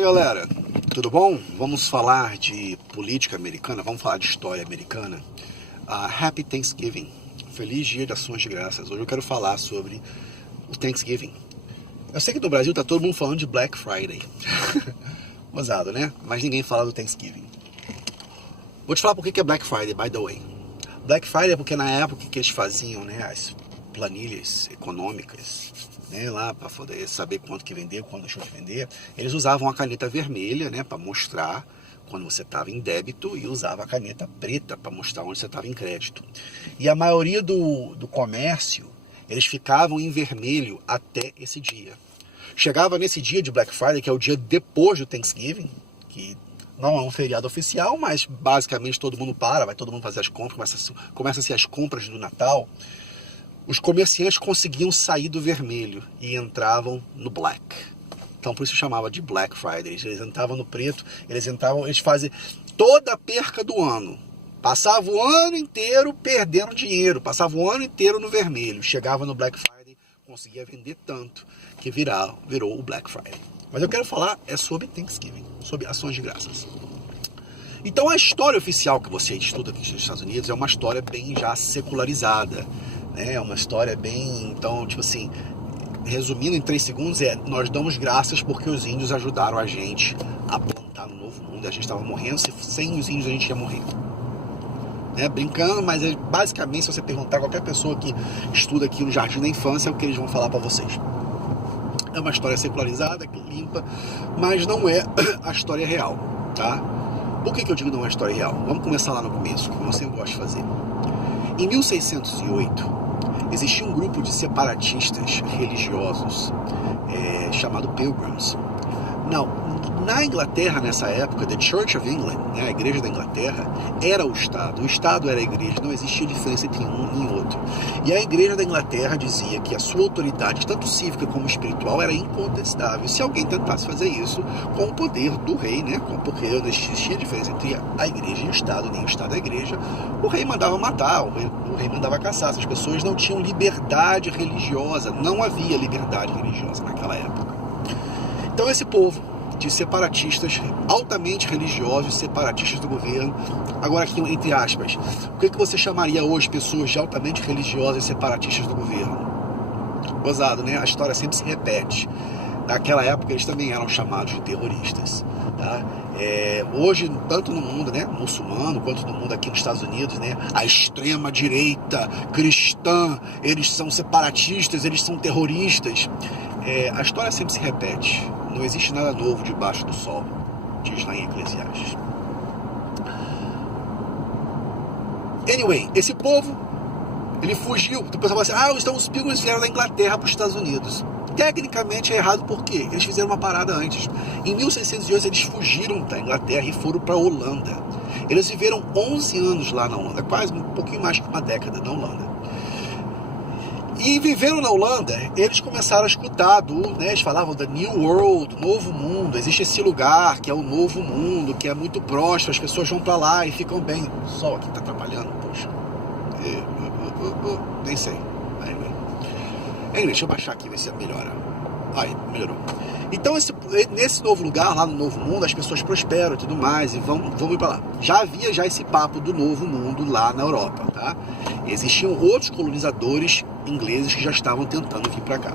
aí, galera, tudo bom? Vamos falar de política americana, vamos falar de história americana. Happy Thanksgiving, feliz dia de ações de graças. Hoje eu quero falar sobre o Thanksgiving. Eu sei que no Brasil tá todo mundo falando de Black Friday. Ousado, né? Mas ninguém fala do Thanksgiving. Vou te falar por que é Black Friday, by the way. Black Friday é porque na época que eles faziam, né, as planilhas econômicas, né, lá para poder saber quanto que vender, quando deixou de vender, eles usavam a caneta vermelha, né, para mostrar quando você estava em débito, e usava a caneta preta para mostrar onde você estava em crédito. E a maioria do comércio, eles ficavam em vermelho até esse dia. Chegava nesse dia de Black Friday, que é o dia depois do Thanksgiving, que não é um feriado oficial, mas basicamente todo mundo vai todo mundo fazer as compras, começa-se as compras do Natal. Os comerciantes conseguiam sair do vermelho e entravam no black. Então por isso chamava de Black Friday. Eles entravam no preto, eles faziam toda a perca do ano. Passava o ano inteiro perdendo dinheiro, passava o ano inteiro no vermelho. Chegava no Black Friday, conseguia vender tanto que virou o Black Friday. Mas eu quero falar sobre Thanksgiving, sobre ações de graças. Então a história oficial que você estuda aqui nos Estados Unidos é uma história bem já secularizada. É uma história bem, então, tipo assim, resumindo em 3 segundos, nós damos graças porque os índios ajudaram a gente a plantar no novo mundo. A gente estava morrendo, sem os índios a gente ia morrer. Brincando, mas basicamente, se você perguntar a qualquer pessoa que estuda aqui no Jardim da Infância, é o que eles vão falar para vocês. É uma história secularizada, que limpa, mas não é a história real, tá? Por que eu digo não é a história real? Vamos começar lá no começo, como eu sempre gosto de fazer. Em 1608, existia um grupo de separatistas religiosos chamado Pilgrims. Na Inglaterra, nessa época, The Church of England, né, a igreja da Inglaterra, era o Estado era a igreja, não existia diferença entre um e outro. E a igreja da Inglaterra dizia que a sua autoridade, tanto cívica como espiritual, era incontestável. Se alguém tentasse fazer isso com o poder do rei, né, porque não existia diferença entre a igreja e o Estado, nem o Estado e a igreja, o rei mandava matar, o rei mandava caçar. Essas pessoas não tinham liberdade religiosa, não havia liberdade religiosa naquela época. Então esse povo de separatistas, altamente religiosos, separatistas do governo, agora aqui entre aspas, o que você chamaria hoje pessoas de altamente religiosas e separatistas do governo? Gozado, né? A história sempre se repete. Naquela época eles também eram chamados de terroristas, tá? Hoje, tanto no mundo, né, muçulmano, quanto no mundo aqui nos Estados Unidos, né, a extrema direita cristã, eles são separatistas, eles são terroristas. A história sempre se repete. Não existe nada novo debaixo do sol, diz lá em Eclesiastes. Anyway, esse povo, ele fugiu. O pessoal fala assim, os Pilgrims vieram da Inglaterra para os Estados Unidos. Tecnicamente é errado, por quê? Eles fizeram uma parada antes. Em 1611 eles fugiram da Inglaterra e foram para a Holanda. Eles viveram 11 anos lá na Holanda, quase um pouquinho mais que uma década na Holanda. E vivendo na Holanda, eles começaram a escutar eles falavam da New World, Novo Mundo. Existe esse lugar que é o Novo Mundo, que é muito próspero, as pessoas vão para lá e ficam bem. O sol aqui tá atrapalhando, poxa. Nem sei. Deixa eu baixar aqui, ver se melhora. Aí, melhorou. Então, nesse novo lugar, lá no Novo Mundo, as pessoas prosperam e tudo mais, e vão ir para lá. Já havia esse papo do Novo Mundo lá na Europa, tá? Existiam outros colonizadores ingleses que já estavam tentando vir para cá.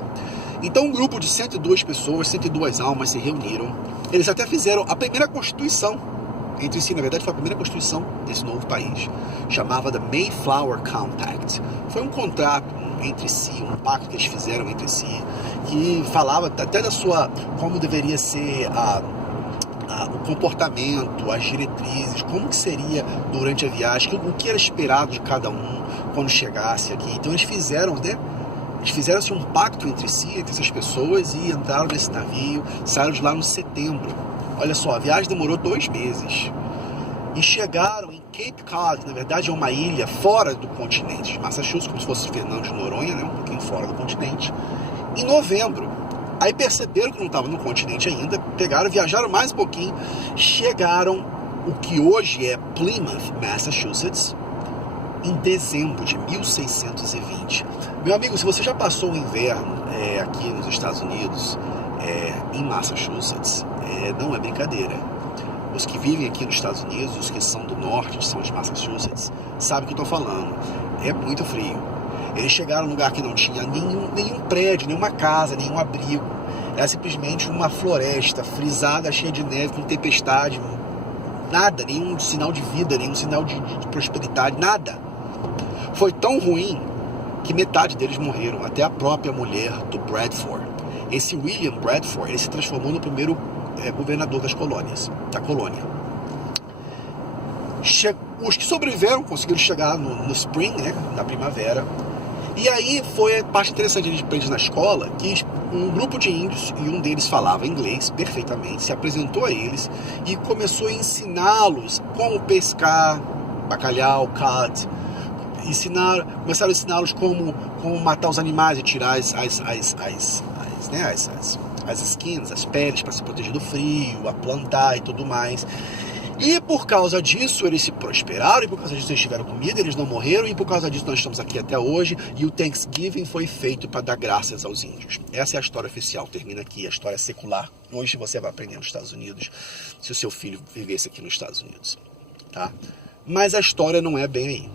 Então, um grupo de 102 pessoas, 102 almas se reuniram. Eles até fizeram a primeira constituição entre si. Na verdade, foi a primeira constituição desse novo país. Chamava da Mayflower Compact. Foi um contrato entre si, um pacto que eles fizeram entre si, que falava até como deveria ser o comportamento, as diretrizes, como que seria durante a viagem, o que era esperado de cada um quando chegasse aqui. Então eles fizeram, Eles fizeram um pacto entre si, entre essas pessoas, e entraram nesse navio, saíram de lá no setembro. Olha só, a viagem demorou 2 meses. E chegaram em Cape Cod, que na verdade é uma ilha fora do continente de Massachusetts, como se fosse Fernando de Noronha, né, um pouquinho fora do continente, em novembro. Aí perceberam que não estava no continente ainda, viajaram mais um pouquinho, chegaram o que hoje é Plymouth, Massachusetts, em dezembro de 1620. Meu amigo, se você já passou o inverno aqui nos Estados Unidos, em Massachusetts, não é brincadeira. Os que vivem aqui nos Estados Unidos, os que são do norte, são de Massachusetts, sabem o que eu estou falando. É muito frio. Eles chegaram num lugar que não tinha nenhum prédio, nenhuma casa, nenhum abrigo. Era simplesmente uma floresta frisada, cheia de neve, com tempestade. Nada, nenhum sinal de vida, nenhum sinal de prosperidade, nada. Foi tão ruim que metade deles morreram, até a própria mulher do Bradford. Esse William Bradford, ele se transformou no primeiro governador da colônia. Os que sobreviveram conseguiram chegar no spring, né, na primavera. E aí foi a parte interessante, eles aprendem na escola, que um grupo de índios, e um deles falava inglês perfeitamente, se apresentou a eles e começou a ensiná-los como pescar bacalhau, cod. Começaram a ensiná-los como matar os animais e tirar as skins, as peles, para se proteger do frio, a plantar e tudo mais. E por causa disso eles se prosperaram, e por causa disso eles tiveram comida, eles não morreram, e por causa disso nós estamos aqui até hoje, e o Thanksgiving foi feito para dar graças aos índios. Essa é a história oficial, termina aqui, a história secular. Hoje você vai aprender nos Estados Unidos, se o seu filho vivesse aqui nos Estados Unidos, tá? Mas a história não é bem aí.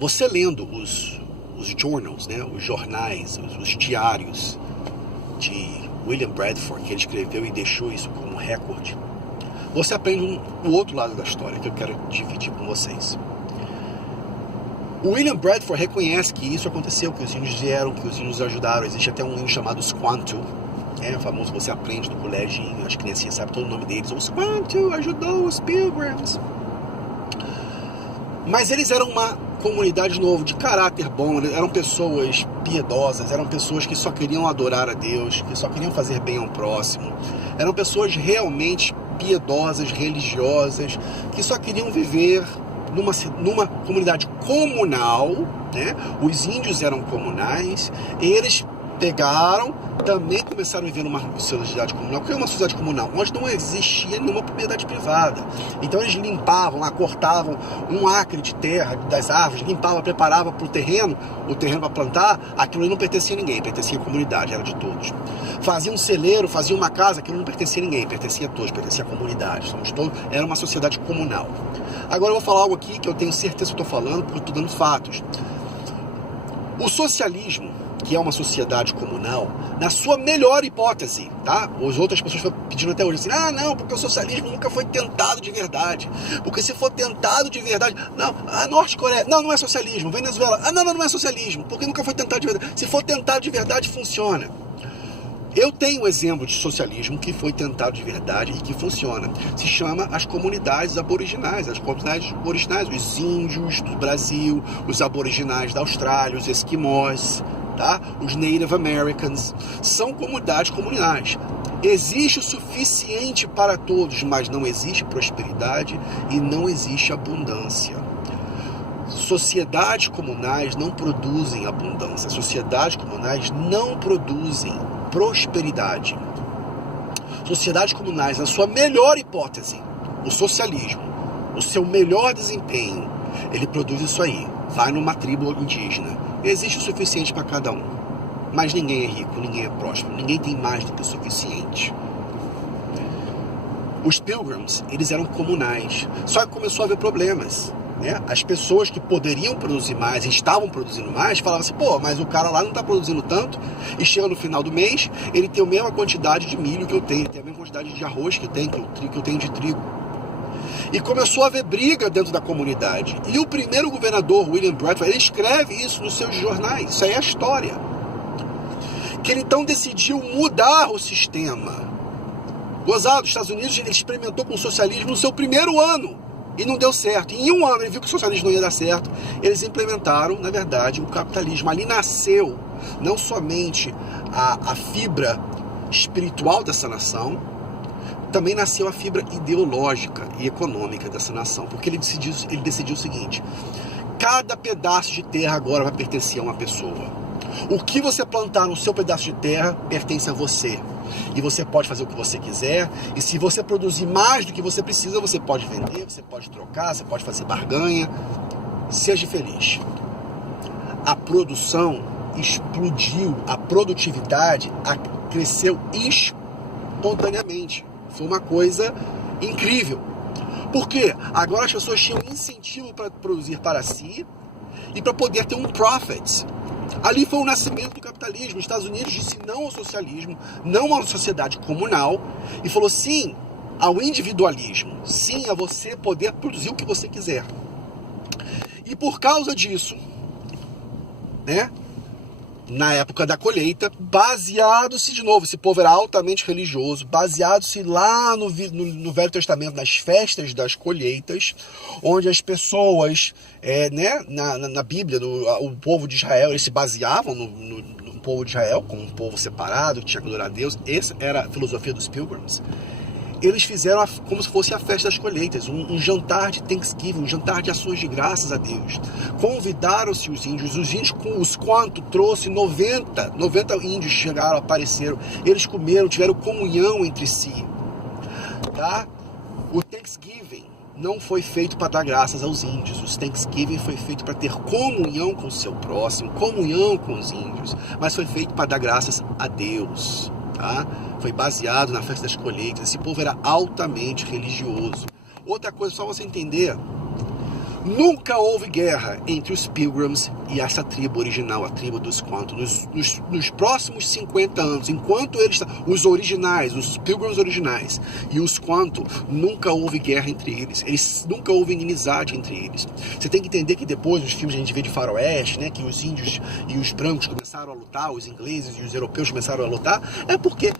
Você lendo os journals, né, os jornais, os diários de William Bradford, que ele escreveu e deixou isso como recorde, você aprende o outro lado da história que eu quero dividir com vocês. O William Bradford reconhece que isso aconteceu, que os índios vieram, que os índios ajudaram. Existe até um índio chamado Squanto, famoso, você aprende no colégio, as criancinhas sabem todo o nome deles. O Squanto ajudou os Pilgrims. Mas eles eram uma comunidade nova, de caráter bom, eram pessoas piedosas, eram pessoas que só queriam adorar a Deus, que só queriam fazer bem ao próximo. Eram pessoas realmente piedosas, religiosas, que só queriam viver numa comunidade comunal, né? Os índios eram comunais, e eles pegaram, também começaram a viver numa sociedade comunal. O que é uma sociedade comunal? Onde não existia nenhuma propriedade privada. Então eles limpavam, cortavam um acre de terra das árvores, limpavam, preparavam para o terreno para plantar. Aquilo não pertencia a ninguém, pertencia à comunidade, era de todos. Faziam um celeiro, faziam uma casa, aquilo não pertencia a ninguém, pertencia a todos, pertencia à comunidade. Somos todos, era uma sociedade comunal. Agora eu vou falar algo aqui que eu tenho certeza que estou falando, porque eu estou dando fatos. O socialismo, que é uma sociedade comunal, na sua melhor hipótese, tá? As outras pessoas estão pedindo até hoje assim, não, porque o socialismo nunca foi tentado de verdade. Porque se for tentado de verdade, a Norte-Coreia, não é socialismo. Venezuela, não é socialismo, porque nunca foi tentado de verdade. Se for tentado de verdade, funciona. Eu tenho um exemplo de socialismo que foi tentado de verdade e que funciona. Se chama as comunidades aboriginais. As comunidades aboriginais, os índios do Brasil, os aboriginais da Austrália, os esquimós, tá? Os Native Americans, são comunidades comunais. Existe o suficiente para todos, mas não existe prosperidade e não existe abundância. Sociedades comunais não produzem abundância, sociedades comunais não produzem prosperidade. Sociedades comunais, na sua melhor hipótese, o socialismo, o seu melhor desempenho, ele produz isso aí. Vai numa tribo indígena. Existe o suficiente para cada um. Mas ninguém é rico, ninguém é próspero, ninguém tem mais do que o suficiente. Os Pilgrims, eles eram comunais. Só que começou a haver problemas, né? As pessoas que poderiam produzir mais, estavam produzindo mais, falavam assim, mas o cara lá não está produzindo tanto, e chega no final do mês, ele tem a mesma quantidade de milho que eu tenho, tem a mesma quantidade de arroz que eu tenho de trigo. E começou a haver briga dentro da comunidade. E o primeiro governador, William Bradford, ele escreve isso nos seus jornais. Isso aí é a história. Que ele então decidiu mudar o sistema. Gozado, os Estados Unidos, ele experimentou com o socialismo no seu primeiro ano. E não deu certo. Em um ano ele viu que o socialismo não ia dar certo. Eles implementaram, na verdade, o capitalismo. Ali nasceu não somente a fibra espiritual dessa nação, também nasceu a fibra ideológica e econômica dessa nação. Porque ele decidiu o seguinte: cada pedaço de terra agora vai pertencer a uma pessoa. O que você plantar no seu pedaço de terra pertence a você. E você pode fazer o que você quiser. E se você produzir mais do que você precisa, você pode vender, você pode trocar, você pode fazer barganha. Seja feliz. A produção explodiu, a produtividade cresceu espontaneamente. Foi uma coisa incrível. Por quê? Agora as pessoas tinham incentivo para produzir para si e para poder ter um profit. Ali foi o nascimento do capitalismo. Os Estados Unidos disse não ao socialismo, não a uma sociedade comunal, e falou sim ao individualismo, sim a você poder produzir o que você quiser. E por causa disso, né, na época da colheita, baseado-se, de novo, esse povo era altamente religioso, baseado-se lá no Velho Testamento, nas festas das colheitas, onde as pessoas, né, na Bíblia, o povo de Israel, eles se baseavam no povo de Israel, como um povo separado, que tinha que adorar a Deus. Essa era a filosofia dos Pilgrims. Eles fizeram como se fosse a festa das colheitas, um jantar de Thanksgiving, um jantar de ações de graças a Deus. Convidaram-se os índios com os quanto trouxe 90 índios chegaram, apareceram, eles comeram, tiveram comunhão entre si. Tá? O Thanksgiving não foi feito para dar graças aos índios, o Thanksgiving foi feito para ter comunhão com o seu próximo, comunhão com os índios, mas foi feito para dar graças a Deus. Tá? Foi baseado na festa das colheitas. Esse povo era altamente religioso. Outra coisa, só você entender, nunca houve guerra entre os Pilgrims e essa tribo original, a tribo dos Quanto. Nos próximos 50 anos, enquanto eles, os originais, os Pilgrims originais e os Quanto, nunca houve guerra entre eles. Nunca houve inimizade entre eles. Você tem que entender que depois, nos filmes que a gente vê de faroeste, né, que os índios e os brancos começaram a lutar, os ingleses e os europeus começaram a lutar, é porque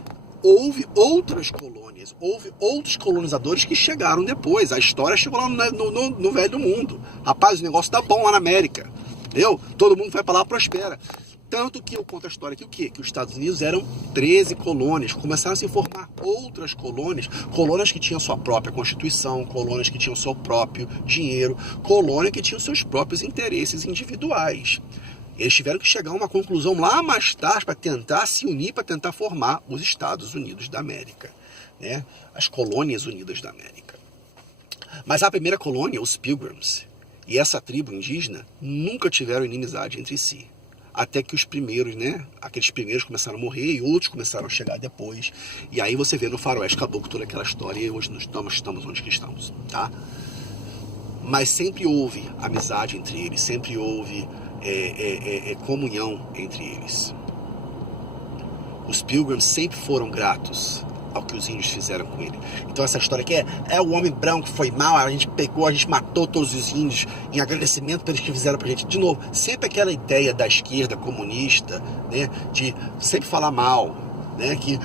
houve outras colônias, houve outros colonizadores que chegaram depois. A história chegou lá no velho mundo. Rapaz, o negócio tá bom lá na América, entendeu? Todo mundo vai para lá, prospera. Tanto que eu conto a história aqui, o quê? Que os Estados Unidos eram 13 colônias. Começaram a se formar outras colônias que tinham sua própria constituição, colônias que tinham seu próprio dinheiro, colônias que tinham seus próprios interesses individuais. Eles tiveram que chegar a uma conclusão lá mais tarde para tentar se unir, para tentar formar os Estados Unidos da América, né? As colônias unidas da América. Mas a primeira colônia, os Pilgrims, e essa tribo indígena nunca tiveram inimizade entre si. Até que os primeiros, né? Aqueles primeiros começaram a morrer e outros começaram a chegar depois. E aí você vê no faroeste caboclo toda aquela história e hoje nós estamos onde que estamos, tá? Mas sempre houve amizade entre eles, sempre houve comunhão entre eles. Os Pilgrims sempre foram gratos ao que os índios fizeram com ele. Então essa história aqui é o homem branco que foi mal, a gente matou todos os índios em agradecimento pelos que fizeram pra gente. De novo, sempre aquela ideia da esquerda comunista, né, de sempre falar mal, né, que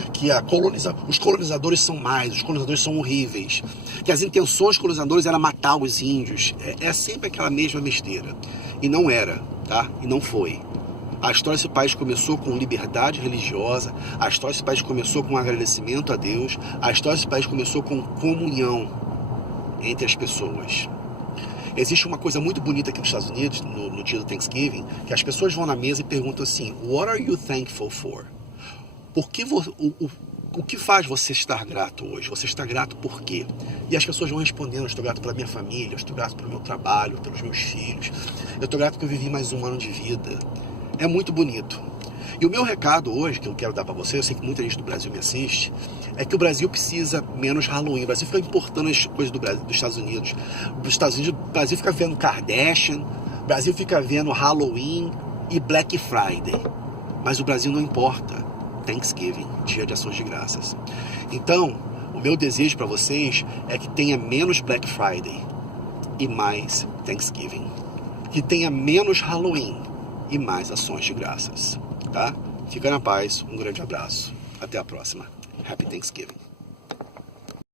os colonizadores são mais, os colonizadores são horríveis, que as intenções dos colonizadores era matar os índios. É sempre aquela mesma besteira. E não era, tá? E não foi. A história desse país começou com liberdade religiosa, a história desse país começou com agradecimento a Deus, a história desse país começou com comunhão entre as pessoas. Existe uma coisa muito bonita aqui nos Estados Unidos, no dia do Thanksgiving, que as pessoas vão na mesa e perguntam assim: What are you thankful for? O que faz você estar grato hoje? Você está grato por quê? E as pessoas vão respondendo: eu estou grato pela minha família, eu estou grato pelo meu trabalho, pelos meus filhos, eu estou grato porque eu vivi mais um ano de vida. É muito bonito. E o meu recado hoje, que eu quero dar para você, eu sei que muita gente do Brasil me assiste, é que o Brasil precisa menos Halloween. O Brasil fica importando as coisas dos Estados Unidos. O Brasil fica vendo Kardashian, o Brasil fica vendo Halloween e Black Friday. Mas o Brasil não importa Thanksgiving, Dia de Ações de Graças. Então, o meu desejo para vocês é que tenha menos Black Friday e mais Thanksgiving. Que tenha menos Halloween e mais ações de graças, tá? Fica na paz, um grande abraço. Até a próxima. Happy Thanksgiving.